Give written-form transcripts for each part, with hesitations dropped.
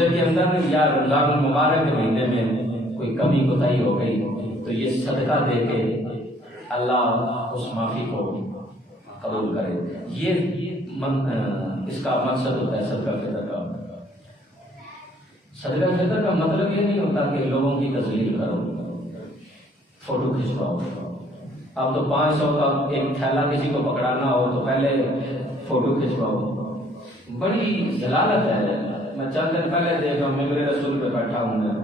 کے اندر یا رمضان المبارک کے مہینے میں کوئی کمی کوتاہی ہو گئی تو یہ صدقہ دے کے اللہ اس معافی کو قبول کرے. یہ اس کا مقصد ہوتا ہے صدقہ فطر کا. صدقہ فطر کا مطلب یہ نہیں ہوتا کہ لوگوں کی تذلیل کرو، فوٹو کھنچواؤ. اب تو 500 کا ایک تھیلا کسی کو پکڑانا ہو تو پہلے فوٹو کھنچواؤ. بڑی ضلالت ہے. میں چند دن پہلے دیکھا ہوں، ممبر رسول پہ بیٹھا ہوں، میں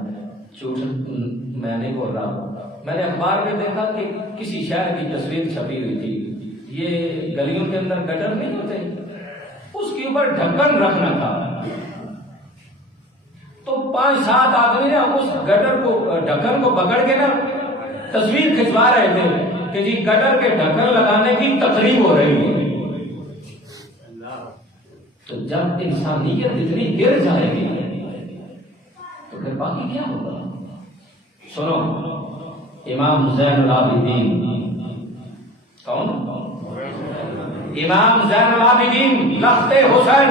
جھوٹ میں نہیں بول رہا. میں نے اخبار میں دیکھا کہ کسی شہر کی تصویر چھپی ہوئی تھی. یہ گلیوں کے اندر گٹر نہیں ہوتے، اس کے اوپر ڈھکن رکھنا تھا. تو 5-7 آدمی نے اس گٹر کو ڈھکن کو پکڑ کے نا تصویر کھنچوا رہے تھے کہ جی گٹر کے ڈھکن لگانے کی تقریب ہو رہی ہے. تو جب انسانیت اتنی گر جائے گی تو پھر باقی کیا ہوگا؟ سنو، امام زین العابدین کون؟ امام زین العابدین لخت حسین،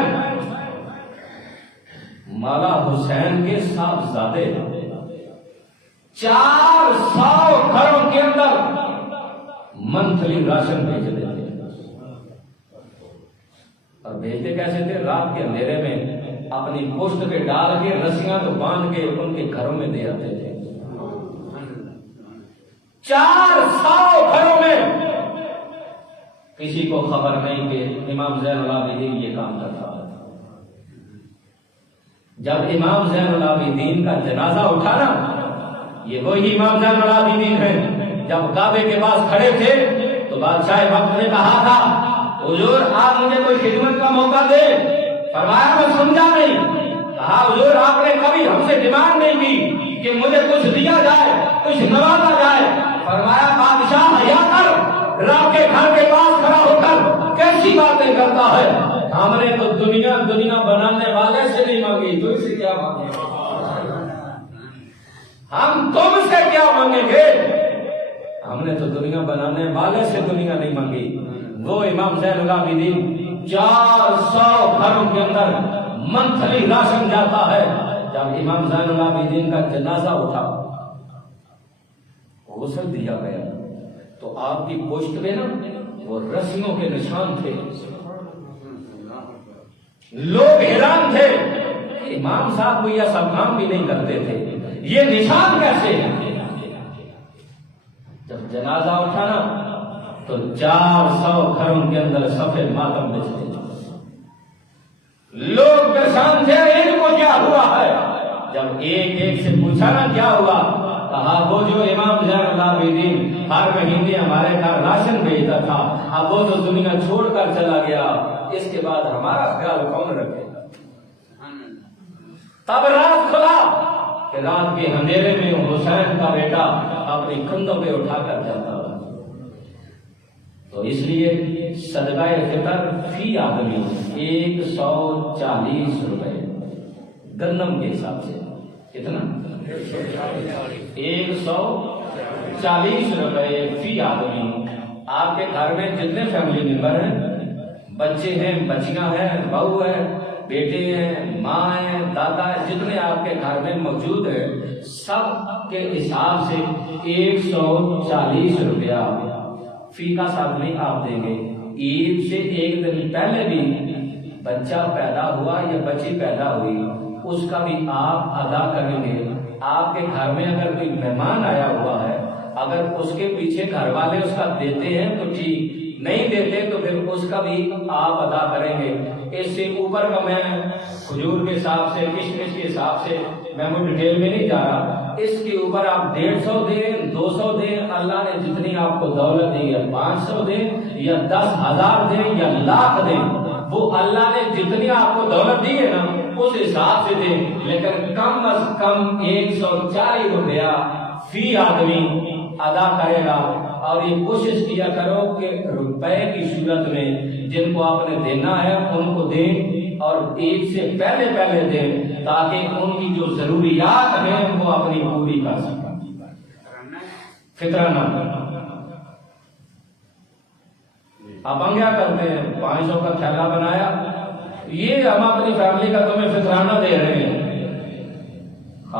مولا حسین کے صاحبزادے 400 گھروں کے اندر منتھلی راشن بھیجتے تھے. اور بھیجتے کیسے تھے؟ رات کے اندھیرے میں اپنی پشت پہ ڈال کے رسیاں تو باندھ کے ان کے گھروں میں دے آتے تھے. 400 گھروں میں کسی کو خبر نہیں کہ امام زین العابدین یہ کام کرتا ہے. جب امام زین العابدین کا جنازہ اٹھا نا، یہ وہی امام زین العابدین ہیں جب کعبے کے پاس کھڑے تھے تو بادشاہ وقت نے کہا تھا حضور آپ مجھے کوئی خدمت کا موقع دے. فرمایا میں سمجھا نہیں. کہا حضور آپ نے کبھی ہم سے ڈیمانڈ نہیں کی کہ مجھے کچھ دیا جائے، کچھ نوازا جائے. فرمایا بادشاہ حیا کر، رب کے گھر کے پاس کھڑا ہو کر کیسی باتیں کرتا ہے. ہم نے تو دنیا بنانے والے سے نہیں مانگی، تو اس سے کیا مانگے؟ ہم تم سے کیا مانگیں گے؟ ہم نے تو دنیا بنانے والے سے دنیا نہیں مانگی. وہ امام زین العابدین 400 گھروں کے اندر منتھلی راشن جاتا ہے. جب امام زین العابدین کا جنازہ اٹھا، غسل دیا گیا تو آپ کی پشت میں نا وہ رسیوں کے نشان تھے. لوگ حیران تھے کہ امام صاحب کو یہ سب کام بھی نہیں کرتے تھے، یہ نشان کیسے ہیں؟ جب جنازہ اٹھا نا تو 400 گھروں کے اندر صفے ماتم بچتے. لوگ پریشان تھے ان کو کیا ہوا ہے. جب ایک سے پوچھا نا کیا ہوا، کہا وہ جو امام زین العابدین ہر مہینے ہمارے گھر راشن بھیجتا تھا، اب وہ تو دنیا چھوڑ کر چلا گیا، اس کے بعد ہمارا خیال کون رکھے گا. تب رات کھلا کہ رات کے اندھیرے میں حسین کا بیٹا اپنی کندھوں پہ اٹھا کر چلتا تھا. تو اس لیے صدقہ فطر فی آدمی 140 روپے گندم کے حساب سے. کتنا؟ 140 روپے فی آدمی. آپ کے گھر میں جتنے فیملی ممبر ہیں، بچے ہیں، بچیاں ہیں، بہو ہے، بیٹے ہیں، ماں ہیں، دادا ہے، جتنے آپ کے گھر میں موجود ہیں، سب کے حساب سے 140 روپیہ فی کا ساتھ میں آپ دیں گے. عید سے ایک دن پہلے بھی بچہ پیدا ہوا یا بچی پیدا ہوئی، اس کا بھی آپ ادا کریں گے. آپ کے گھر میں اگر کوئی مہمان آیا ہوا ہے، اگر اس کے پیچھے گھر والے اس کا دیتے ہیں تو ٹھیک، نہیں دیتے تو پھر اس کا بھی آپ ادا کریں گے. اس سے اوپر کا میں کھجور کے حساب سے، کشمش کے حساب سے میں وہ ڈیٹیل میں نہیں جا رہا. اس کے اوپر آپ 150 دیں، 200 دیں، اللہ نے جتنی آپ کو دولت دی ہے 500 دیں یا 10,000 دیں یا لاکھ دیں، وہ اللہ نے جتنی آپ کو دولت دی ہے نا اس حساب سے دیں. لیکن کم از کم 140 روپیہ فی آدمی ادا کرے گا. اور یہ کوشش کیا کرو کہ روپے کی صورت میں جن کو آپ نے دینا ہے ان کو دیں، اور عید سے پہلے دیں تاکہ ان کی جو ضروریات ہیں وہ اپنی پوری کر سکیں. فطرانہ اب ہم کیا کرتے ہیں، 500 کا تھیلا بنایا، یہ ہم اپنی فیملی کا تمہیں فطرانہ دے رہے ہیں.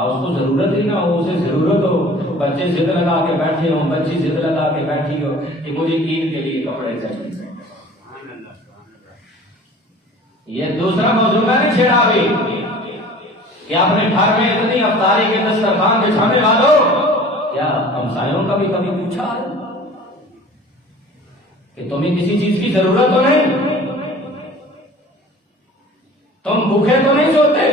اس کو ضرورت ہی نہ ہو، اسے ضرورت ہو، بچے ضد لگا کے بیٹھے ہوں، بچی ضد لگا کے بیٹھی ہو کہ مجھے عید کے لیے کپڑے چاہیے۔ یہ دوسرا موضوع میں نے چھیڑا بھی کہ اپنے گھر میں اتنی افطاری کے دسترخوان بچھانے والوں، کیا ہمسایوں کا بھی کبھی پوچھا ہے کہ تمہیں کسی چیز کی ضرورت تو نہیں؟ تم بھوکے تو نہیں سوتے؟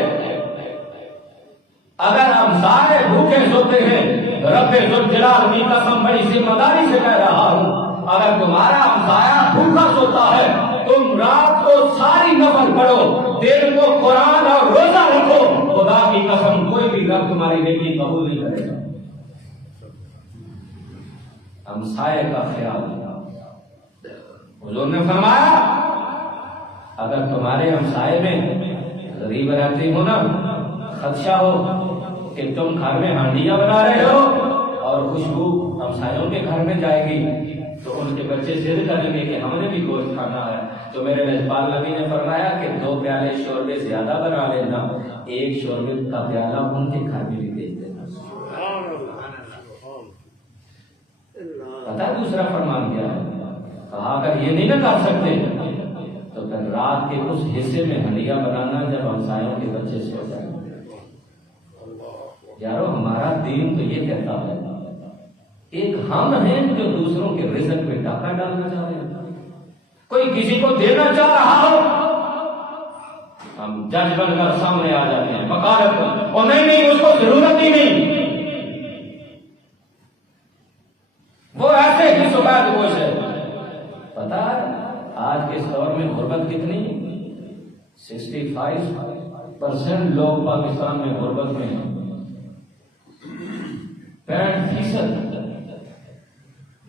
اگر ہمسائے بھوکے سوتے ہیں، رب ذوالجلال کی قسم بڑی ذمہ داری سے کہہ رہا ہوں، اگر تمہارا ہمسایہ بھوکا سوتا ہے، تم رات کو ساری نفل پڑھو، دن کو قرآن اور روزہ رکھو، خدا کی قسم کوئی بھی رب تمہاری نیکی قبول نہیں کرے گا۔ ہمسائے کا خیال، حضور نے فرمایا اگر تمہارے ہمسائے میں غریب رہتے ہو نا، خدشہ ہو کہ تم گھر میں ہانڈیاں بنا رہے ہو اور خوشبو ہمسایوں کے گھر میں جائے گی تو ان کے بچے ضد کریں گے کہ ہم نے بھی گوشت کھانا ہے، تو میرے میزبان نبی نے فرمایا کہ 2 پیالے شوربے زیادہ بنا لینا، 1 شوربے کا پیالہ ان کے گھر میں بھی بھیج دینا۔ پتہ ہے دوسرا فرمان کیا ہے؟ کہا اگر یہ نہیں نہ کر سکتے تو پھر رات کے اس حصے میں ہنڈیاں بنانا جب ہمسایوں کے بچے سو جائیں۔ یارو ہمارا دین تو یہ کہتا ہے، ایک ہم ہیں جو دوسروں کے رزق میں ڈاکہ ڈالنا چاہ رہے ہیں، کوئی کسی کو دینا چاہ رہا ہو ہم جج بن کر سامنے آ جاتے ہیں وکالت اور نہیں اس کو ضرورت ہی نہیں، وہ ایسے ہی سفید گوشت ہے۔ پتا ہے آج کے اس دور میں غربت کتنی؟ 65% لوگ پاکستان میں غربت میں ہیں، 65%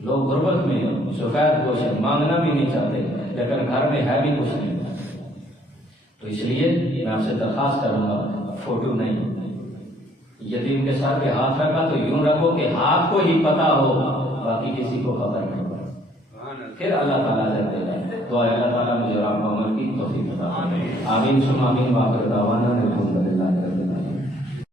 لوگ غربت میں ہیں، سفید گوشت مانگنا بھی نہیں چاہتے، لیکن گھر میں ہے بھی کچھ نہیں۔ تو اس لیے میں آپ سے درخواست کروں گا، فوٹو نہیں، یتیم کے سر پہ ہاتھ رکھا تو یوں رکھو کہ ہاتھ کو ہی پتا ہو، باقی کسی کو خبر نہیں، پھر اللہ تعالیٰ دیتے ہیں۔ دعا اللہ تعالیٰ مجھے اور آپ کو عمل کی توفیق عطا فرمائے۔ آمین ثم آمین۔ وآخر دعوانا الحمدللہ۔